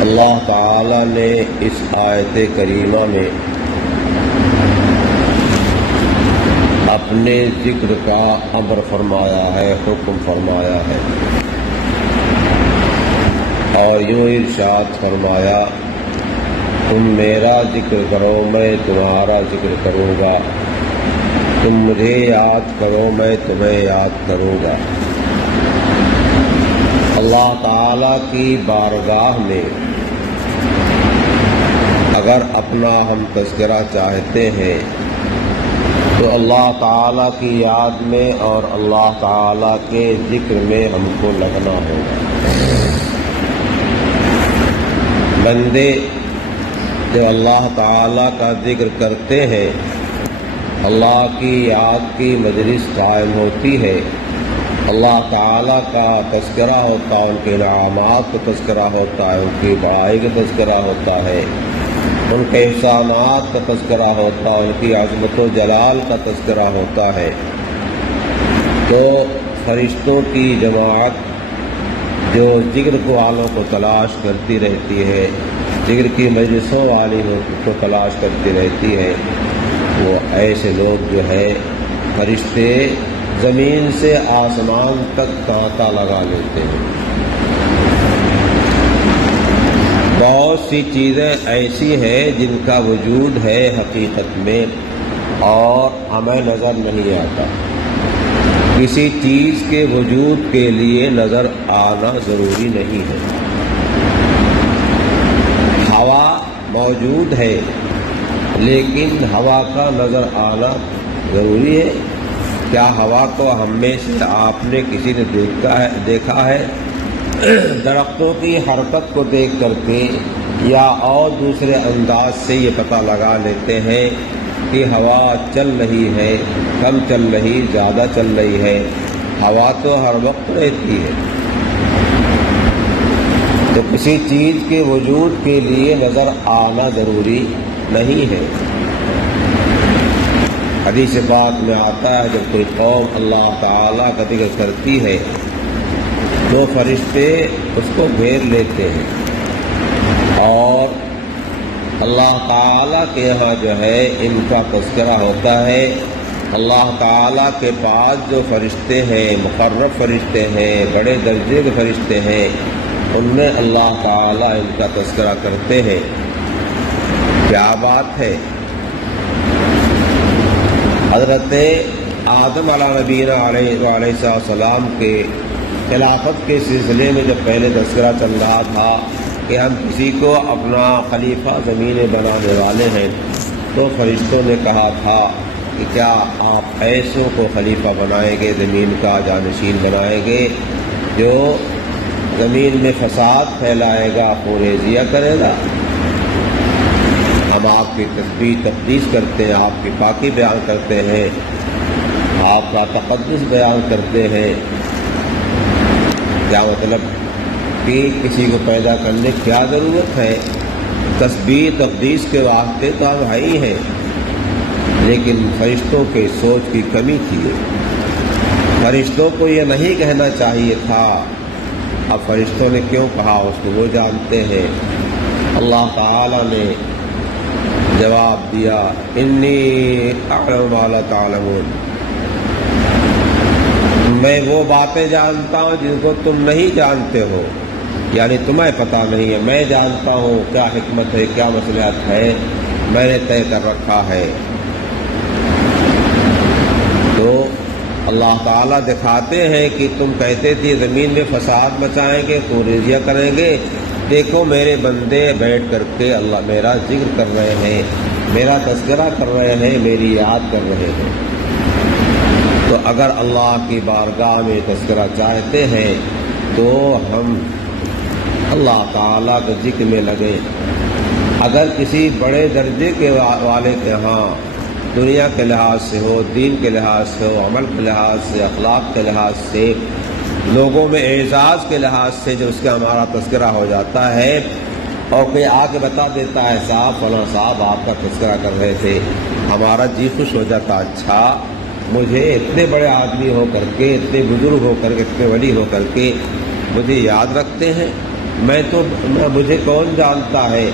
اللہ تعالی نے اس آیت کریمہ میں اپنے ذکر کا امر فرمایا ہے، حکم فرمایا ہے، اور یوں ارشاد فرمایا تم میرا ذکر کرو میں تمہارا ذکر کروں گا، تم مجھے یاد کرو میں تمہیں یاد کروں گا۔ اللہ تعالی کی بارگاہ میں اگر اپنا ہم تذکرہ چاہتے ہیں تو اللہ تعالی کی یاد میں اور اللہ تعالی کے ذکر میں ہم کو لگنا ہوگا۔ بندے جو اللہ تعالی کا ذکر کرتے ہیں، اللہ کی یاد کی مجلس قائم ہوتی ہے، اللہ تعالیٰ کا تذکرہ ہوتا ہے، ان کے انعامات کا تذکرہ ہوتا ہے، ان کی بڑائی کا تذکرہ ہوتا ہے، ان کے احسانات کا تذکرہ ہوتا ہے، ان کی عظمت و جلال کا تذکرہ ہوتا ہے، تو فرشتوں کی جماعت جو ذکر والوں کو تلاش کرتی رہتی ہے، ذکر کی مجلسوں والی کو تلاش کرتی رہتی ہے، وہ ایسے لوگ جو ہے فرشتے زمین سے آسمان تک تانتا لگا لیتے ہیں۔ بہت سی چیزیں ایسی ہیں جن کا وجود ہے حقیقت میں اور ہمیں نظر نہیں آتا۔ کسی چیز کے وجود کے لیے نظر آنا ضروری نہیں ہے۔ ہوا موجود ہے لیکن ہوا کا نظر آنا ضروری ہے۔ کیا ہوا کو ہم میں سے آپ نے کسی نے دیکھا ہے؟ درختوں کی حرکت کو دیکھ کر کے یا اور دوسرے انداز سے یہ پتہ لگا لیتے ہیں کہ ہوا چل رہی ہے، کم چل رہی، زیادہ چل رہی ہے۔ ہوا تو ہر وقت رہتی ہے۔ تو کسی چیز کے وجود کے لیے نظر آنا ضروری نہیں ہے۔ حدیث پاک میں آتا ہے جب کوئی قوم اللہ تعالیٰ کا ذکر کرتی ہے تو فرشتے اس کو گھیر لیتے ہیں اور اللہ تعالیٰ کے یہاں جو ہے ان کا تذکرہ ہوتا ہے۔ اللہ تعالیٰ کے پاس جو فرشتے ہیں، مقرب فرشتے ہیں، بڑے درجے کے فرشتے ہیں، ان میں اللہ تعالیٰ ان کا تذکرہ کرتے ہیں۔ کیا بات ہے! حضرت آدم علیہ نبینا علیہ السلام کے خلافت کے سلسلے میں جب پہلے تذکرہ چل رہا تھا کہ ہم کسی کو اپنا خلیفہ زمین بنانے والے ہیں، تو فرشتوں نے کہا تھا کہ کیا آپ ایسوں کو خلیفہ بنائیں گے، زمین کا جانشین بنائیں گے جو زمین میں فساد پھیلائے گا، خونریزیاں کرے گا؟ ہم آپ کی تسبیح تقدیس کرتے ہیں، آپ کی پاکی بیان کرتے ہیں، آپ کا تقدس بیان کرتے ہیں۔ کیا مطلب کہ کسی کو پیدا کرنے کی کیا ضرورت ہے؟ تسبیح تقدیس کے واسطے تو ہم ہی ہیں، لیکن فرشتوں کے سوچ کی کمی تھی۔ فرشتوں کو یہ نہیں کہنا چاہیے تھا، اب فرشتوں نے کیوں کہا اس کو وہ جانتے ہیں۔ اللہ تعالی نے جواب دیا انی اعلم ما لا تعلمون، میں وہ باتیں جانتا ہوں جن کو تم نہیں جانتے ہو، یعنی تمہیں پتہ نہیں ہے، میں جانتا ہوں کیا حکمت ہے، کیا مصلحت ہے، میں نے طے کر رکھا ہے۔ تو اللہ تعالیٰ دکھاتے ہیں کہ تم کہتے تھے زمین میں فساد مچائیں گے، خونریزیاں کریں گے، دیکھو میرے بندے بیٹھ کر کے اللہ میرا ذکر کر رہے ہیں، میرا تذکرہ کر رہے ہیں، میری یاد کر رہے ہیں۔ تو اگر اللہ کی بارگاہ میں تذکرہ چاہتے ہیں تو ہم اللہ تعالیٰ کے ذکر میں لگیں۔ اگر کسی بڑے درجے کے والے کے ہاں دنیا کے لحاظ سے ہو، دین کے لحاظ سے ہو، عمل کے لحاظ سے، اخلاق کے لحاظ سے، لوگوں میں اعزاز کے لحاظ سے جو اس کا ہمارا تذکرہ ہو جاتا ہے اور کوئی آ کے بتا دیتا ہے صاحب فلاں صاحب آپ کا تذکرہ کر رہے تھے، ہمارا جی خوش ہو جاتا، اچھا مجھے اتنے بڑے آدمی ہو کر کے، اتنے بزرگ ہو کر کے، اتنے ولی ہو کر کے مجھے یاد رکھتے ہیں، مجھے کون جانتا ہے،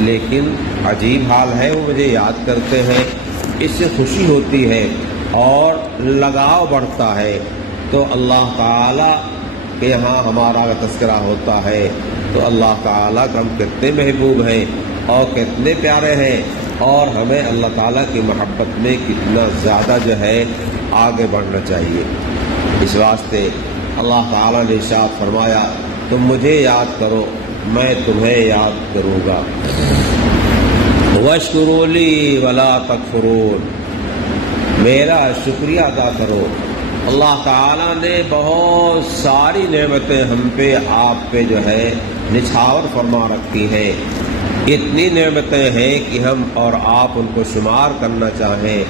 لیکن عجیب حال ہے، وہ مجھے یاد کرتے ہیں، اس سے خوشی ہوتی ہے اور لگاؤ بڑھتا ہے۔ تو اللہ تعالیٰ کے یہاں ہمارا تذکرہ ہوتا ہے تو اللہ تعالیٰ کا ہم کتنے محبوب ہیں اور کتنے پیارے ہیں، اور ہمیں اللہ تعالیٰ کی محبت میں کتنا زیادہ جو ہے آگے بڑھنا چاہیے۔ اس واسطے اللہ تعالیٰ نے ارشاد فرمایا، تم مجھے یاد کرو، میں تمہیں یاد کروں گا۔ وَاشْكُرُوا لِي وَلَا تَكْفُرُونَ، میرا شکریہ ادا کرو۔ اللہ تعالیٰ نے بہت ساری نعمتیں ہم پہ، آپ پہ جو ہے نچھاور فرما رکھی ہے۔ اتنی نعمتیں ہیں کہ ہم اور آپ ان کو شمار کرنا چاہیں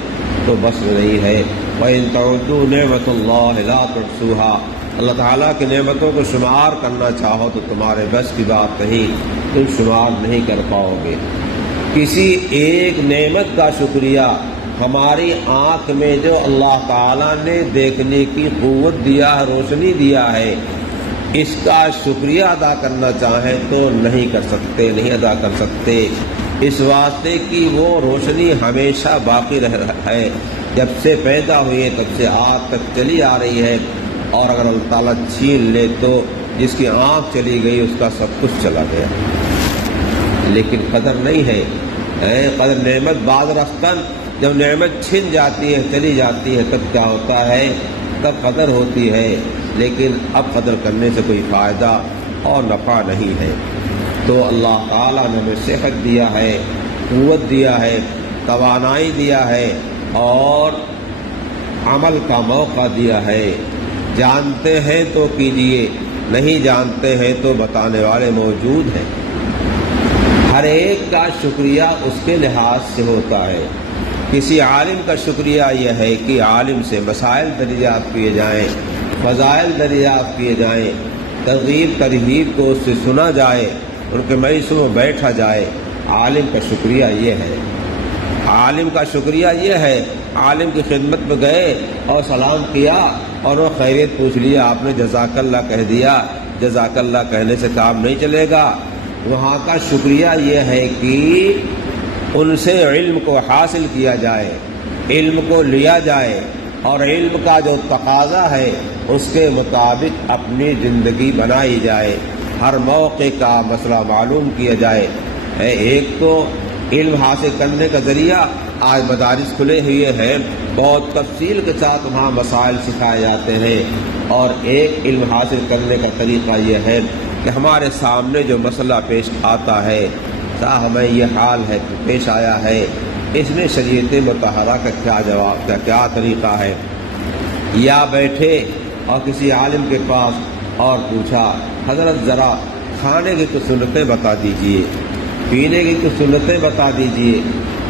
تو بس نہیں ہے۔ وَإِن تَعُدُّوا نِعْمَةَ اللَّهِ لَا تُحْصُوهَا، اللہ تعالیٰ کی نعمتوں کو شمار کرنا چاہو تو تمہارے بس کی بات نہیں، تم شمار نہیں کر پاؤ گے۔ کسی ایک نعمت کا شکریہ، ہماری آنکھ میں جو اللہ تعالیٰ نے دیکھنے کی قوت دیا ہے، روشنی دیا ہے، اس کا شکریہ ادا کرنا چاہیں تو نہیں کر سکتے، نہیں ادا کر سکتے، اس واسطے کہ وہ روشنی ہمیشہ باقی رہ ہے، جب سے پیدا ہوئی ہے تب سے آج تک چلی آ رہی ہے، اور اگر اللہ تعالیٰ چھین لے تو جس کی آنکھ چلی گئی اس کا سب کچھ چلا گیا۔ لیکن قدر نہیں ہے، قدر نعمت بعد رفتن، جب نعمت چھن جاتی ہے، چلی جاتی ہے، تب کیا ہوتا ہے، تب قدر ہوتی ہے، لیکن اب قدر کرنے سے کوئی فائدہ اور نفع نہیں ہے۔ تو اللہ تعالیٰ نے ہمیں صحت دیا ہے، قوت دیا ہے، توانائی دیا ہے اور عمل کا موقع دیا ہے۔ جانتے ہیں تو کیجئے، نہیں جانتے ہیں تو بتانے والے موجود ہیں۔ ہر ایک کا شکریہ اس کے لحاظ سے ہوتا ہے۔ کسی عالم کا شکریہ یہ ہے کہ عالم سے مسائل دریافت کیے جائیں، فضائل دریافت کیے جائیں، ترغیب ترہیب کو اس سے سنا جائے، ان کے مجلس میں بیٹھا جائے۔ عالم کا شکریہ یہ ہے، عالم کا شکریہ یہ ہے، عالم کی خدمت میں گئے اور سلام کیا اور وہ خیریت پوچھ لیا، آپ نے جزاک اللہ کہہ دیا، جزاک اللہ کہنے سے کام نہیں چلے گا۔ وہاں کا شکریہ یہ ہے کہ ان سے علم کو حاصل کیا جائے، علم کو لیا جائے، اور علم کا جو تقاضا ہے اس کے مطابق اپنی زندگی بنائی جائے، ہر موقع کا مسئلہ معلوم کیا جائے۔ ایک تو علم حاصل کرنے کا ذریعہ، آج مدارس کھلے ہوئے ہیں، بہت تفصیل کے ساتھ وہاں مسائل سکھائے جاتے ہیں، اور ایک علم حاصل کرنے کا طریقہ یہ ہے کہ ہمارے سامنے جو مسئلہ پیش آتا ہے، ہمیں یہ حال ہے کہ پیش آیا ہے، اس میں شریعت مطہرہ کا کیا جواب، کیا طریقہ ہے۔ یا بیٹھے اور کسی عالم کے پاس اور پوچھا، حضرت ذرا کھانے کی کچھ سنتیں بتا دیجئے، پینے کی کچھ سنتیں بتا دیجئے،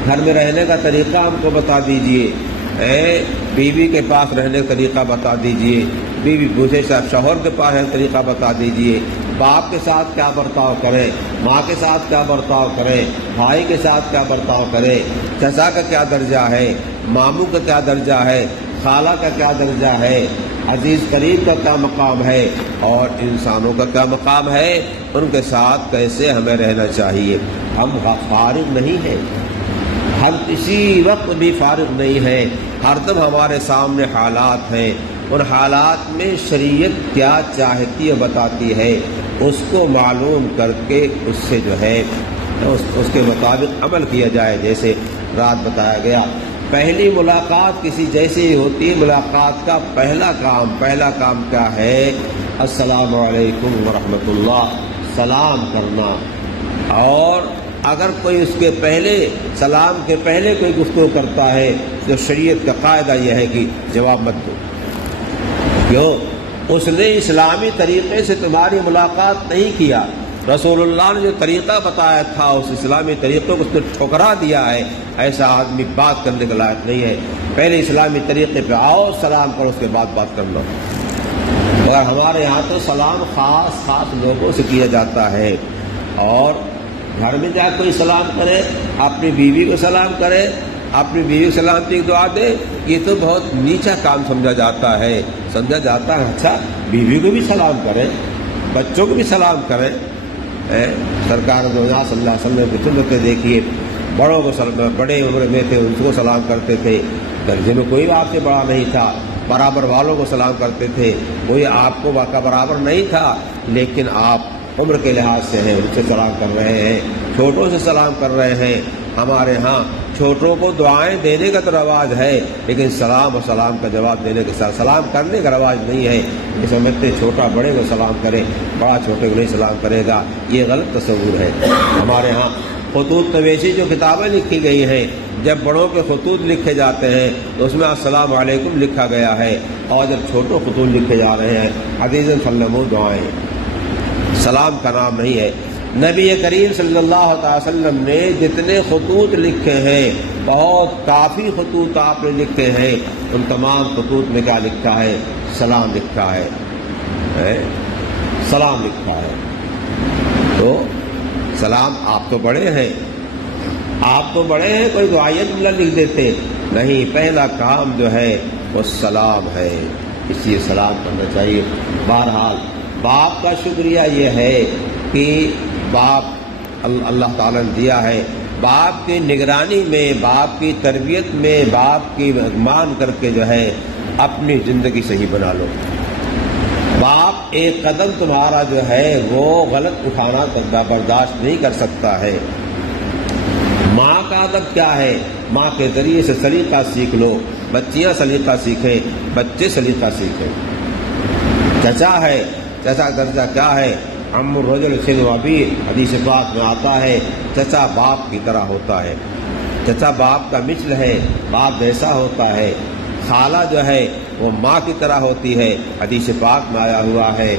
گھر میں رہنے کا طریقہ ہم کو بتا دیجئے، بیوی کے پاس رہنے کا طریقہ بتا دیجئے، بیوی پوچھے صاحب شوہر کے پاس رہنے کا طریقہ بتا دیجئے، باپ کے ساتھ کیا برتاؤ کریں، ماں کے ساتھ کیا برتاؤ کریں، بھائی کے ساتھ کیا برتاؤ کریں، چچا کا کیا درجہ ہے، ماموں کا کیا درجہ ہے، خالہ کا کیا درجہ ہے، عزیز قریب کا کیا مقام ہے، اور انسانوں کا کیا مقام ہے، ان کے ساتھ کیسے ہمیں رہنا چاہیے۔ ہم فارغ نہیں ہیں، ہم کسی وقت بھی فارغ نہیں ہیں، ہر دم ہمارے سامنے حالات ہیں، ان حالات میں شریعت کیا چاہتی ہے بتاتی ہے، اس کو معلوم کر کے اس سے جو ہے اس کے مطابق عمل کیا جائے۔ جیسے رات بتایا گیا، پہلی ملاقات کسی جیسی ہی ہوتی ہے، ملاقات کا پہلا کام کیا ہے، السلام علیکم ورحمۃ اللہ، سلام کرنا۔ اور اگر کوئی اس کے پہلے سلام کے پہلے کوئی گفتگو کرتا ہے تو شریعت کا قاعدہ یہ ہے کہ جواب مت دو، کیوں؟ اس نے اسلامی طریقے سے تمہاری ملاقات نہیں کیا، رسول اللہ نے جو طریقہ بتایا تھا اس اسلامی طریقے کو اس نے ٹھکرا دیا ہے، ایسا آدمی بات کرنے کے لائق نہیں ہے۔ پہلے اسلامی طریقے پہ آؤ، سلام کرو، اس کے بعد بات کرنا۔ مگر ہمارے یہاں تو سلام خاص لوگوں سے کیا جاتا ہے، اور گھر میں جا کوئی سلام کرے، اپنی بیوی کو سلام کرے، اپنی بیوی کو سلامتی کی دعا دے، یہ تو بہت نیچا کام سمجھا جاتا ہے۔ اچھا بیوی کو بھی سلام کریں، بچوں کو بھی سلام کریں، سرکار دو صلی اللہ علیہ وسلم کی سنتیں دیکھیے، بڑوں کو بڑے عمر میں تھے ان کو سلام کرتے تھے، درجے میں کوئی آپ سے بڑا نہیں تھا، برابر والوں کو سلام کرتے تھے، کوئی آپ کو کا برابر نہیں تھا، لیکن آپ عمر کے لحاظ سے ہیں، ان سے سلام کر رہے ہیں، چھوٹوں سے سلام کر رہے ہیں۔ ہمارے ہاں چھوٹوں کو دعائیں دینے کا تو رواج ہے، لیکن سلام اور سلام کا جواب دینے کے ساتھ سلام کرنے کا رواج نہیں ہے۔ یہ سمجھتے چھوٹا بڑے کو سلام کرے، بڑا چھوٹے کو نہیں سلام کرے گا، یہ غلط تصور ہے۔ ہمارے ہاں خطوط نویسی جو کتابیں لکھی گئی ہیں، جب بڑوں کے خطوط لکھے جاتے ہیں تو اس میں السلام علیکم لکھا گیا ہے، اور جب چھوٹوں خطوط لکھے جا رہے ہیں عزیزاً سلموا دعائیں، سلام کا نام نہیں ہے۔ نبی کریم صلی اللہ تعالی وسلم نے جتنے خطوط لکھے ہیں، بہت کافی خطوط آپ نے لکھے ہیں، ان تمام خطوط میں کیا لکھا ہے؟ سلام لکھا ہے، سلام لکھا ہے۔ تو سلام، آپ تو بڑے ہیں، آپ تو بڑے ہیں، کوئی دعائیت جملہ لکھ دیتے نہیں، پہلا کام جو ہے وہ سلام ہے، اس لیے سلام کرنا چاہیے۔ بہرحال باپ کا شکریہ یہ ہے کہ باپ اللہ تعالیٰ نے دیا ہے، باپ کی نگرانی میں، باپ کی تربیت میں، باپ کی مان کر کے جو ہے اپنی زندگی صحیح بنا لو۔ باپ ایک قدم تمہارا جو ہے وہ غلط اٹھانا برداشت نہیں کر سکتا ہے۔ ماں کا ادب کیا ہے؟ ماں کے ذریعے سے سلیقہ سیکھ لو، بچیاں سلیقہ سیکھیں، بچے سلیقہ سیکھیں۔ چچا ہے، چچا کا درجہ کیا ہے؟ عم الرجل سن ابی، حدیث پاک میں آتا ہے چچا باپ کی طرح ہوتا ہے، چچا باپ کا مثل ہے، باپ جیسا ہوتا ہے۔ خالہ جو ہے وہ ماں کی طرح ہوتی ہے، حدیث پاک میں آیا ہوا ہے۔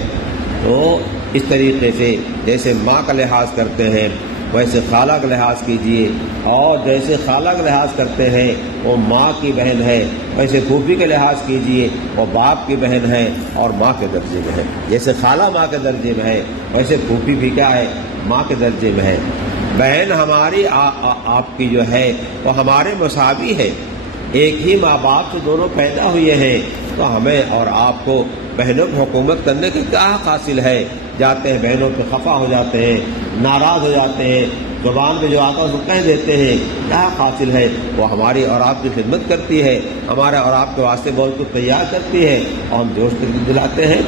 تو اس طریقے سے جیسے ماں کا لحاظ کرتے ہیں ویسے خالہ کا لحاظ کیجیے، اور جیسے خالہ کا لحاظ کرتے ہیں وہ ماں کی بہن ہے، ویسے پھوپھی کا لحاظ کیجیے، وہ باپ کی بہن ہے اور ماں کے درجے میں ہے۔ جیسے خالہ ماں کے درجے میں ہے ویسے پھوپھی بھی کیا ہے؟ ماں کے درجے میں ہے۔ بہن ہماری آپ کی جو ہے وہ ہمارے مساوی ہے، ایک ہی ماں باپ سے دونوں پیدا ہوئے ہیں، تو ہمیں اور آپ کو بہنوں کی حکومت کرنے کی کیا حق حاصل ہے؟ جاتے ہیں بہنوں پہ خفا ہو جاتے ہیں، ناراض ہو جاتے ہیں، زبان پہ جو آتا ہے اس کو کہہ دیتے ہیں، کیا حاصل ہے؟ وہ ہماری اور آپ کی خدمت کرتی ہے، ہمارے اور آپ کے واسطے بہت کچھ تیار کرتی ہے، اور ہم جوش دلاتے ہیں۔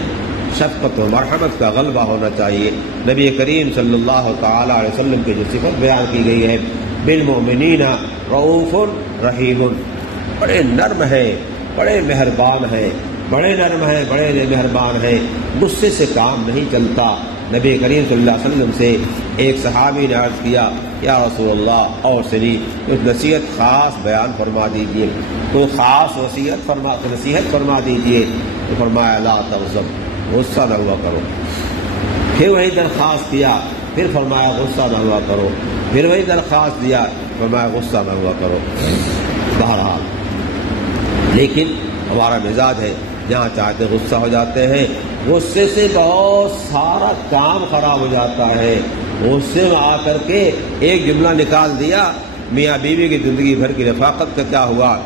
شفقت و مرحمت کا غلبہ ہونا چاہیے۔ نبی کریم صلی اللہ تعالی علیہ وسلم کی جو صفت بیان کی گئی ہے، بالمؤمنین رؤوف رحیم، بڑے نرم ہیں، بڑے مہربان ہیں، بڑے نرم ہیں، بڑے مہربان ہیں، غصے سے کام نہیں چلتا۔ نبی کریم صلی اللہ علیہ وسلم سے ایک صحابی نے عرض کیا، یا رسول اللہ اور سری کچھ نصیحت خاص بیان فرما دیجئے، تو خاص نصیحت فرما دیجئے۔ تو فرمایا لا تغضب، غصہ نہ ہوا کرو۔ پھر وہی درخواست کیا، پھر فرمایا غصہ نہ ہوا کرو، پھر وہی درخواست دیا، فرمایا غصہ نہ ہوا کرو۔ بہرحال لیکن ہمارا مزاج ہے جہاں چاہتے غصہ ہو جاتے ہیں، غصے سے بہت سارا کام خراب ہو جاتا ہے۔ غصے میں آ کر کے ایک جملہ نکال دیا، میاں بیوی کی زندگی بھر کی رفاقت کا کیا ہوا؟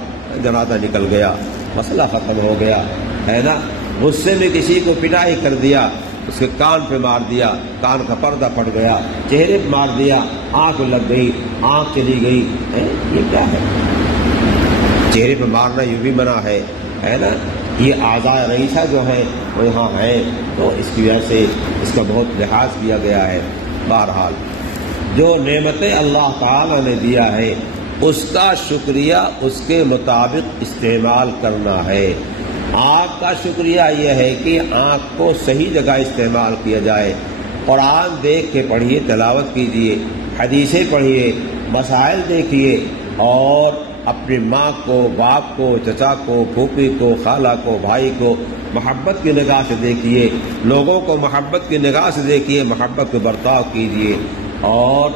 جنازہ نکل گیا، مسئلہ ختم ہو گیا، ہے نا۔ غصے میں کسی کو پٹائی کر دیا، اس کے کان پہ مار دیا، کان کا پردہ پھٹ گیا، چہرے پہ مار دیا، آنکھ لگ گئی، آنکھ چلی گئی، یہ کیا ہے؟ چہرے پہ مارنا یہ بھی منع ہے نا۔ یہ اعضاء رئیسہ جو ہے وہ یہاں ہے، تو اس کی وجہ سے اس کا بہت لحاظ کیا گیا ہے۔ بہرحال جو نعمتیں اللہ تعالی نے دیا ہے اس کا شکریہ اس کے مطابق استعمال کرنا ہے۔ آنکھ کا شکریہ یہ ہے کہ آنکھ کو صحیح جگہ استعمال کیا جائے، قرآن دیکھ کے پڑھیے، تلاوت کیجیے، حدیثیں پڑھیے، مسائل دیکھیے، اور اپنی ماں کو، باپ کو، چچا کو، پھوپھی کو، خالہ کو، بھائی کو محبت کی نگاہ سے دیکھیے، لوگوں کو محبت کی نگاہ سے دیکھیے، محبت کو برتاؤ کیجیے، اور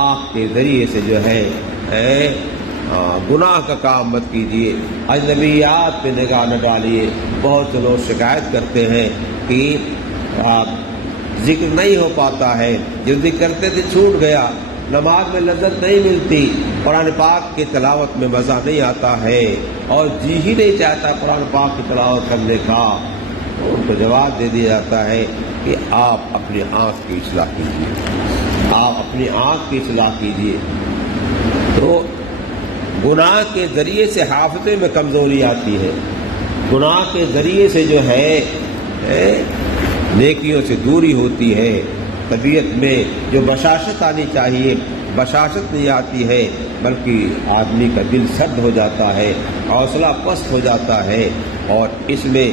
آنکھ کے ذریعے سے جو ہے گناہ کا کام مت کیجیے، اجنبیات پہ نگاہ نہ ڈالیے۔ بہت سے لوگ شکایت کرتے ہیں کہ ذکر نہیں ہو پاتا ہے، جو ذکر کرتے تھے چھوٹ گیا، نماز میں لذت نہیں ملتی، قرآن پاک کی تلاوت میں مزہ نہیں آتا ہے، اور جی ہی نہیں چاہتا قرآن پاک کی تلاوت کرنے کا۔ تو ان کو جواب دے دیا جاتا ہے کہ آپ اپنی آنکھ کی اصلاح کیجیے، آپ اپنی آنکھ کی اصلاح کیجیے۔ تو گناہ کے ذریعے سے حافظے میں کمزوری آتی ہے، گناہ کے ذریعے سے جو ہے نیکیوں سے دوری ہوتی ہے، طبیعت میں جو بشاشت آنی چاہیے بشاشت نہیں آتی ہے، بلکہ آدمی کا دل سرد ہو جاتا ہے، حوصلہ پست ہو جاتا ہے، اور اس میں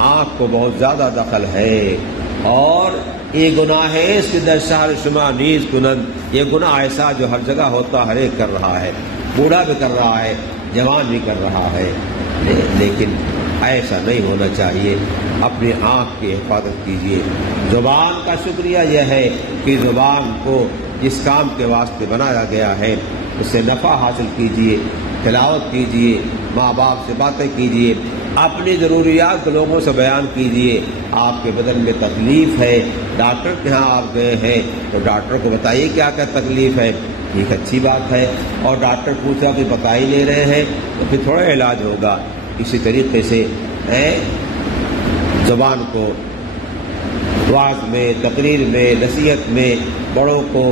آنکھ کو بہت زیادہ دخل ہے۔ اور یہ گناہ ہے اس کے در شہر شما نیز کنند، یہ گناہ ایسا جو ہر جگہ ہوتا، ہر ایک کر رہا ہے، بوڑھا بھی کر رہا ہے، جوان بھی کر رہا ہے، لیکن ایسا نہیں ہونا چاہیے۔ اپنی آنکھ کی حفاظت کیجیے۔ زبان کا شکریہ یہ ہے کہ زبان کو جس کام کے واسطے بنایا گیا ہے اس سے نفع حاصل کیجیے، تلاوت کیجیے، ماں باپ سے باتیں کیجیے، اپنی ضروریات لوگوں سے بیان کیجیے۔ آپ کے بدن میں تکلیف ہے، ڈاکٹر کے ہاں آپ گئے ہیں تو ڈاکٹر کو بتائیے کیا کیا تکلیف ہے، ایک اچھی بات ہے۔ اور ڈاکٹر پوچھا کہ بتا ہی لے رہے ہیں تو پھر تھوڑا علاج ہوگا۔ اسی طریقے سے زبان کو وعظ میں، تقریر میں، نصیحت میں، بڑوں کو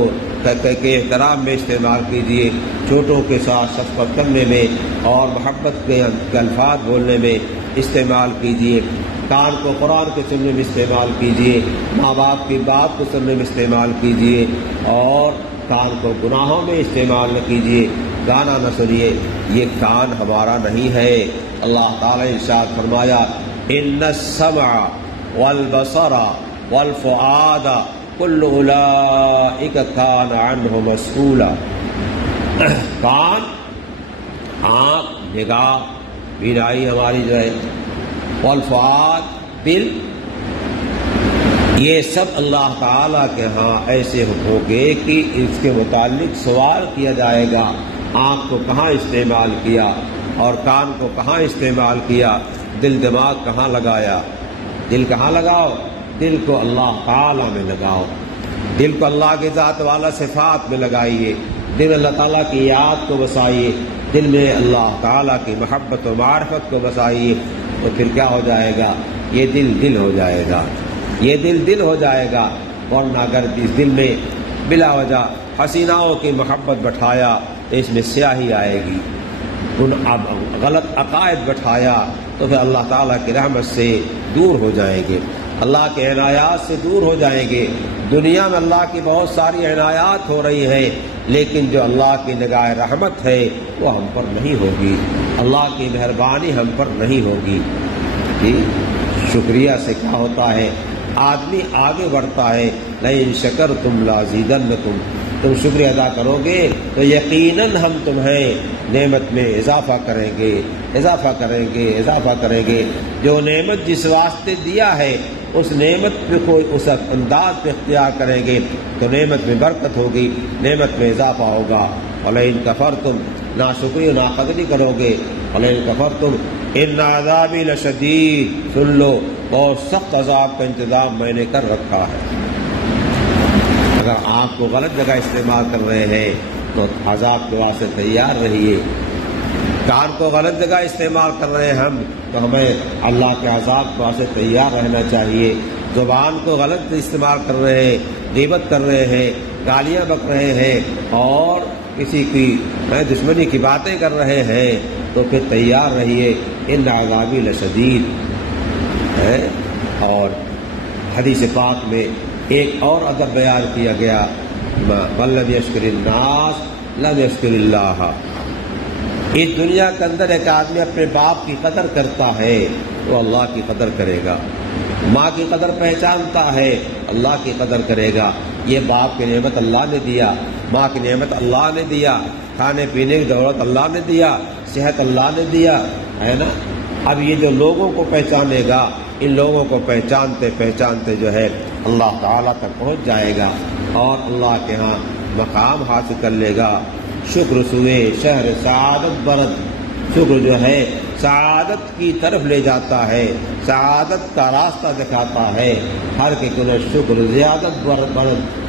کے احترام میں استعمال کیجیے، چھوٹوں کے ساتھ شفقت کرنے میں اور محبت کے الفاظ بولنے میں استعمال کیجیے۔ کان کو قرآن کے سننے میں استعمال کیجیے، ماں باپ کی بات کو سننے میں استعمال کیجیے، اور کان کو گناہوں میں استعمال نہ کیجیے، گانا نہ سنیے، یہ کان ہمارا نہیں ہے۔ اللہ تعالی نے ارشاد فرمایا ان السمع والبصر والفؤاد کل اولئک کان عنہ مسئولا۔ کان، آنکھ، نگاہ، بینائی ہماری جو ہے، والفؤاد، دل، یہ سب اللہ تعالیٰ کے ہاں ایسے ہوں گے کہ اس کے متعلق سوال کیا جائے گا۔ آنکھ کو کہاں استعمال کیا اور کان کو کہاں استعمال کیا، دل دماغ کہاں لگایا؟ دل کہاں لگاؤ؟ دل کو اللہ تعالیٰ میں لگاؤ، دل کو اللہ کے ذات والا صفات میں لگائیے، دل اللہ تعالیٰ کی یاد کو بسائیے، دل میں اللہ تعالیٰ کی محبت و معرفت کو بسائیے، تو پھر کیا ہو جائے گا؟ یہ دل دل ہو جائے گا، یہ دل دل ہو جائے گا۔ ورنہ اگر اس دل میں بلا وجہ حسیناؤں کی محبت بٹھایا تو اس میں سیاہی آئے گی، غلط عقائد بٹھایا تو پھر اللہ تعالیٰ کی رحمت سے دور ہو جائیں گے، اللہ کے عنایات سے دور ہو جائیں گے۔ دنیا میں اللہ کی بہت ساری عنایات ہو رہی ہیں، لیکن جو اللہ کی نگاہ رحمت ہے وہ ہم پر نہیں ہوگی، اللہ کی مہربانی ہم پر نہیں ہوگی۔ شکریہ سے کیا ہوتا ہے؟ آدمی آگے بڑھتا ہے۔ لئن شکرتم لازیدنکم، تم شکریہ ادا کرو گے تو یقیناً ہم تمہیں نعمت میں اضافہ کریں گے، اضافہ کریں گے، اضافہ کریں گے۔ جو نعمت جس واسطے دیا ہے اس نعمت پہ کوئی اس انداز پہ اختیار کریں گے تو نعمت میں برکت ہوگی، نعمت میں اضافہ ہوگا۔ وَلَئِن كَفَرْتُمْ، ناشکری و ناقدری کرو گے، وَلَئِن كَفَرْتُمْ إِنَّ عَذَابِي لَشَدِيدٌ، سن لو بہت سخت عذاب کا انتظام میں نے کر رکھا ہے۔ اگر آنکھ کو غلط جگہ استعمال کر رہے ہیں تو عذاب کے واسطے تیار رہیے۔ کان کو غلط جگہ استعمال کر رہے ہیں ہم تو ہمیں اللہ کے عذاب کے واسطے تیار رہنا چاہیے۔ زبان کو غلط استعمال کر رہے ہیں، غیبت کر رہے ہیں، گالیاں بک رہے ہیں اور کسی کی دشمنی کی باتیں کر رہے ہیں تو پھر تیار رہیے، ان عذابی لشدید ہے۔ اور حدیث پاک میں ایک اور ادب بیان کیا گیا، من لم یشکر الناس لم یشکر اللہ۔ اس دنیا کے اندر ایک آدمی اپنے باپ کی قدر کرتا ہے تو اللہ کی قدر کرے گا، ماں کی قدر پہچانتا ہے اللہ کی قدر کرے گا۔ یہ باپ کی نعمت اللہ نے دیا، ماں کی نعمت اللہ نے دیا، کھانے پینے کی ضرورت اللہ نے دیا، صحت اللہ نے دیا ہے نا۔ اب یہ جو لوگوں کو پہچانے گا، ان لوگوں کو پہچانتے پہچانتے جو ہے اللہ تعالیٰ تک پہنچ جائے گا اور اللہ کے ہاں مقام حاصل کر لے گا۔ شکر سوئے شہر سعادت برد، شکر جو ہے سعادت کی طرف لے جاتا ہے، سعادت کا راستہ دکھاتا ہے۔ ہر کے کنو شکر زیادت برد،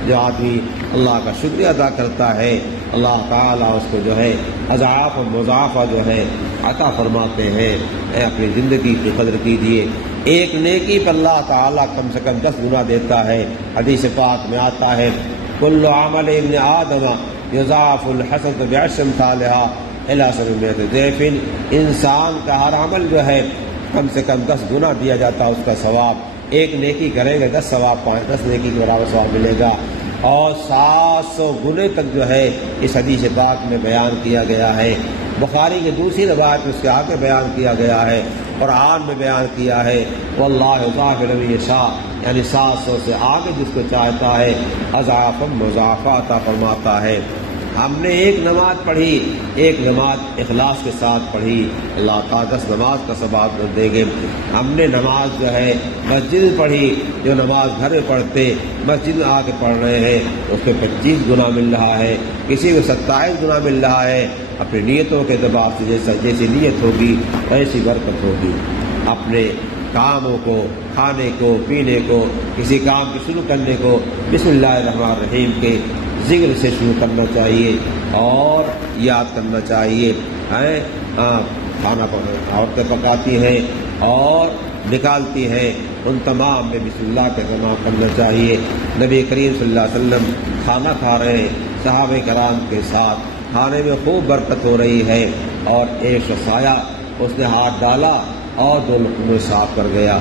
جو آدمی اللہ کا شکریہ ادا کرتا ہے اللہ تعالیٰ اس کو جو ہے اضعاف و مضاعفہ جو ہے عطا فرماتے ہیں۔ اپنی زندگی کی قدر کیجیے، ایک نیکی پر اللہ تعالیٰ کم سے کم 10 گنا دیتا ہے۔ حدیث پاک میں آتا ہے کل عمل ابن آدم یضاعف الحسنۃ بعشر امثالها الی 700 ضعف، انسان کا ہر عمل جو ہے کم سے کم 10 گنا دیا جاتا ہے اس کا ثواب۔ ایک نیکی کریں گے 10 ثواب 10 نیکی کے برابر ثواب ملے گا، اور 700 گنے تک جو ہے اس حدیث پاک میں بیان کیا گیا ہے۔ بخاری کی دوسری روایت میں اس کے آگے بیان کیا گیا ہے، قرآن میں بیان کیا ہے واللہ یضاعف لمن یشاء، یعنی 700 سے آگے جس کو چاہتا ہے اضعافا مضاعفہ عطا فرماتا ہے۔ ہم نے ایک نماز پڑھی، ایک نماز اخلاص کے ساتھ پڑھی، اللہ تعالیٰ 10 نماز کا ثواب دیں گے۔ ہم نے نماز جو ہے مسجد پڑھی، جو نماز گھر میں پڑھتے مسجد میں آ کے پڑھ رہے ہیں اس پہ 25 گنا مل رہا ہے، کسی کو 27 گنا مل رہا ہے۔ اپنی نیتوں کے اعتبار سے جیسی نیت ہوگی ایسی برکت ہوگی۔ اپنے کاموں کو، کھانے کو، پینے کو، کسی کام کو شروع کرنے کو بسم اللہ الرحمن الرحیم کے ذکر سے شروع کرنا چاہیے اور یاد کرنا چاہیے۔ کھانا عورتیں پکاتی ہیں اور نکالتی ہیں، ان تمام میں بسم اللہ کا اہتمام کرنا چاہیے۔ نبی کریم صلی اللہ علیہ وسلم کھانا کھا رہے ہیں صحابہ کرام کے ساتھ، کھانے میں خوب برکت ہو رہی ہے، اور ایک شخص آیا، اس نے ہاتھ ڈالا اور 2 لقمے صاف کر گیا۔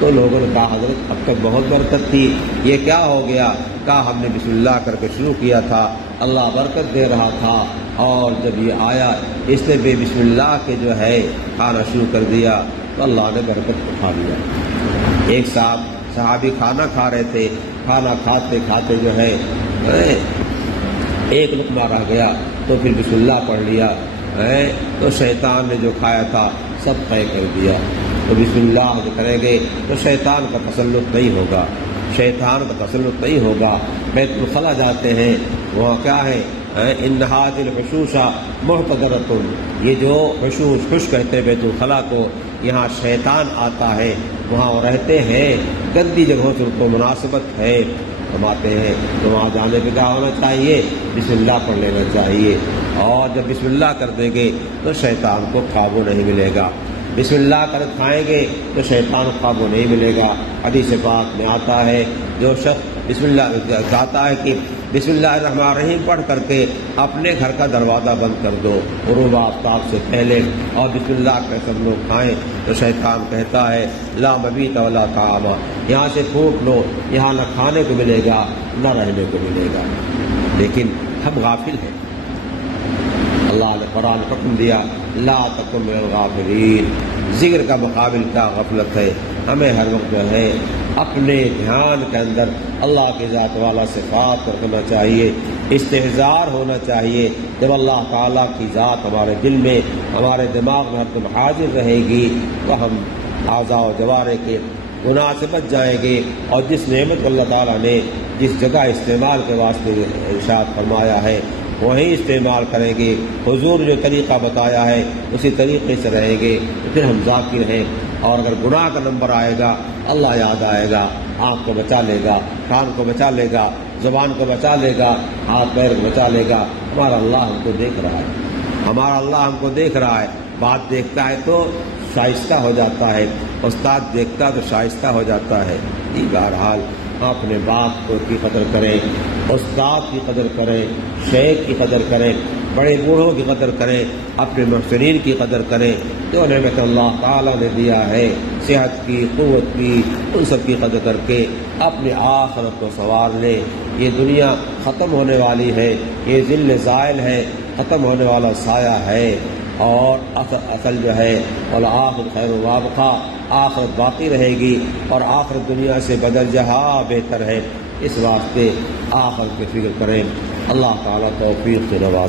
تو لوگوں نے کہا حضرت اب تک بہت برکت تھی، یہ کیا ہو گیا؟ کہا ہم نے بسم اللہ کر کے شروع کیا تھا، اللہ برکت دے رہا تھا، اور جب یہ آیا اس نے بے بسم اللہ کے جو ہے کھانا شروع کر دیا تو اللہ نے برکت اٹھا لیا۔ ایک صحابی کھانا کھا رہے تھے، کھانا کھاتے کھاتے جو ہے ایک لقمہ رہ گیا تو پھر بسم اللہ پڑھ لیا، تو شیطان نے جو کھایا تھا سب طے کر دیا۔ تو بسم اللہ جو کریں گے تو شیطان کا تسلط نہیں ہوگا، شیطان کا تسلط نہیں ہوگا۔ بیت الخلا جاتے ہیں، وہاں کیا ہے ان هذه الحشوش محتضرۃ، یہ جو حشوش کہتے ہیں بیت الخلا کو، یہاں شیطان آتا ہے، وہاں وہ رہتے ہیں، گندی جگہوں سے ان کو مناسبت ہے، فرماتے ہیں تو وہاں جانے پہ کیا ہونا چاہیے؟ بسم اللہ پڑھ لینا چاہیے، اور جب بسم اللہ کر دیں گے تو شیطان کو قابو نہیں ملے گا۔ بسم اللہ کر کھائیں گے تو شیطان کو قابو نہیں ملے گا۔ حدیث پاک میں آتا ہے جو شخص بسم اللہ چاہتا ہے کہ بسم اللہ الرحمن الرحیم پڑھ کر کے اپنے گھر کا دروازہ بند کر دو غروب آفتاب سے پہلے، اور بسم اللہ کے سب لوگ کھائیں، تو شیطان کہتا ہے لا مبیت ولا طعام، یہاں سے پھوٹ لو، یہاں نہ کھانے کو ملے گا نہ رہنے کو ملے گا۔ لیکن ہم غافل ہیں، اللہ نے قرآن حکم دیا لا تکن من الغافلین، ذکر کا مقابل کیا غفلت ہے۔ ہمیں ہر وقت جو ہے اپنے دھیان کے اندر اللہ کی ذات والا صفات رکھنا چاہیے، استحضار ہونا چاہیے۔ جب اللہ تعالیٰ کی ذات ہمارے دل میں، ہمارے دماغ میں ہر دم حاضر رہے گی تو ہم اعضاء و جوارح کے گناہ سے بچ جائیں گے، اور جس نعمت کو اللہ تعالیٰ نے جس جگہ استعمال کے واسطے ارشاد فرمایا ہے وہیں استعمال کریں گے، حضور جو طریقہ بتایا ہے اسی طریقے سے رہیں گے، تو پھر ہم ذاکر ہیں۔ اور اگر گناہ کا نمبر آئے گا اللہ یاد آئے گا، آنکھ کو بچا لے گا، کان کو بچا لے گا، زبان کو بچا لے گا، ہاتھ پیر کو بچا لے گا۔ ہمارا اللہ ہم کو دیکھ رہا ہے، ہمارا اللہ ہم کو دیکھ رہا ہے۔ بات دیکھتا ہے تو شائستہ ہو جاتا ہے، استاد دیکھتا تو شائستہ ہو جاتا ہے۔ بہرحال اپنے باپ کی قدر کریں، استاد کی قدر کریں، شیخ کی قدر کریں، بڑے بوڑھوں کی قدر کریں، اپنے محسنین کی قدر کریں، جو نعمت اللہ تعالیٰ نے دیا ہے، صحت کی، قوت کی، ان سب کی قدر کر کے اپنے آخرت کو سنوار لیں۔ یہ دنیا ختم ہونے والی ہے، یہ ذل زائل ہے، ختم ہونے والا سایہ ہے، اور اصل جو ہے والآخرۃ خیر وابقیٰ، آخرت باقی رہے گی، اور آخرت دنیا سے بدرجہ بہتر ہے۔ اس واسطے آخرت کی فکر کریں۔ اللہ تعالیٰ توفیق سے نوازے۔